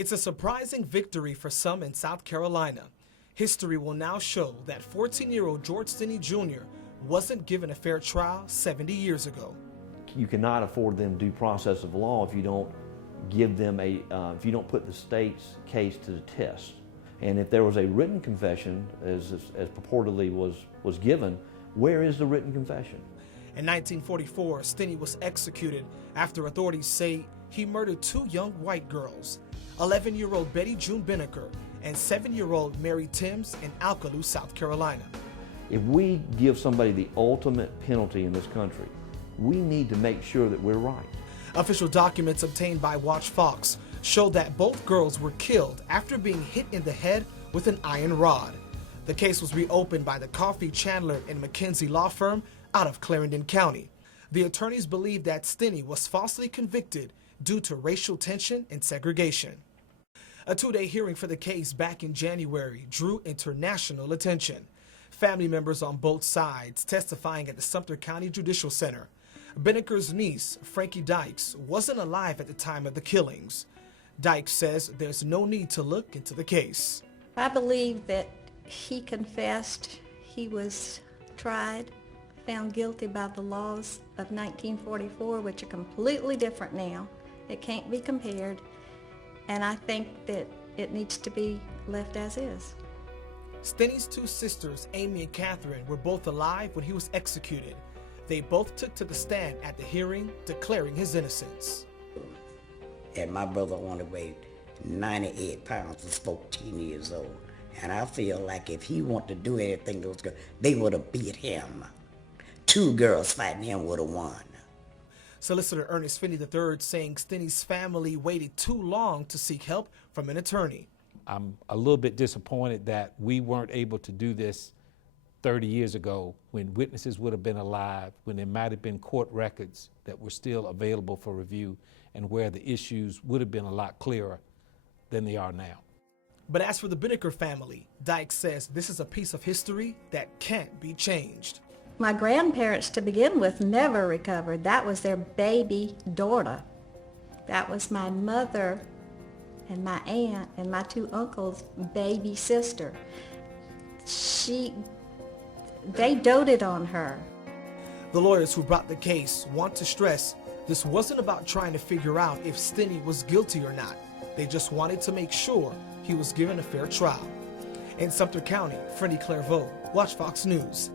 It's a surprising victory for some in South Carolina. History will now show that 14-year-old George Stinney Jr. wasn't given a fair trial 70 years ago. You cannot afford them due process of law if you don't give them if you don't put the state's case to the test. And if there was a written confession, as purportedly was given, where is the written confession? In 1944, Stinney was executed after authorities say he murdered two young white girls, 11-year-old Betty June Binnicker and 7-year-old Mary Timms in Alkaloo, South Carolina. If we give somebody the ultimate penalty in this country, we need to make sure that we're right. Official documents obtained by WACH Fox show that both girls were killed after being hit in the head with an iron rod. The case was reopened by the Coffey, Chandler, and McKenzie law firm out of Clarendon County. The attorneys believe that Stinney was falsely convicted due to racial tension and segregation. A two-day hearing for the case back in January drew international attention. Family members on both sides testifying at the Sumter County Judicial Center. Binnicker's niece, Frankie Dykes, wasn't alive at the time of the killings. Dykes says there's no need to look into the case. I believe that he confessed. He was tried, found guilty by the laws of 1944, which are completely different now. It can't be compared, and I think that it needs to be left as is. Stinney's two sisters, Amy and Catherine, were both alive when he was executed. They both took to the stand at the hearing, declaring his innocence. And my brother only weighed 98 pounds, was 14 years old. And I feel like if he wanted to do anything to those girls, they would have beat him. Two girls fighting him would have won. Solicitor Ernest Finney III saying Stinney's family waited too long to seek help from an attorney. I'm a little bit disappointed that we weren't able to do this 30 years ago when witnesses would have been alive, when there might have been court records that were still available for review, and where the issues would have been a lot clearer than they are now. But as for the Binnicker family, Dykes says this is a piece of history that can't be changed. My grandparents, to begin with, never recovered. That was their baby daughter. That was my mother and my aunt and my two uncles' baby sister. They doted on her. The lawyers who brought the case want to stress this wasn't about trying to figure out if Stinney was guilty or not. They just wanted to make sure he was given a fair trial. In Sumter County, Freddie Clairvaux, WACH Fox News.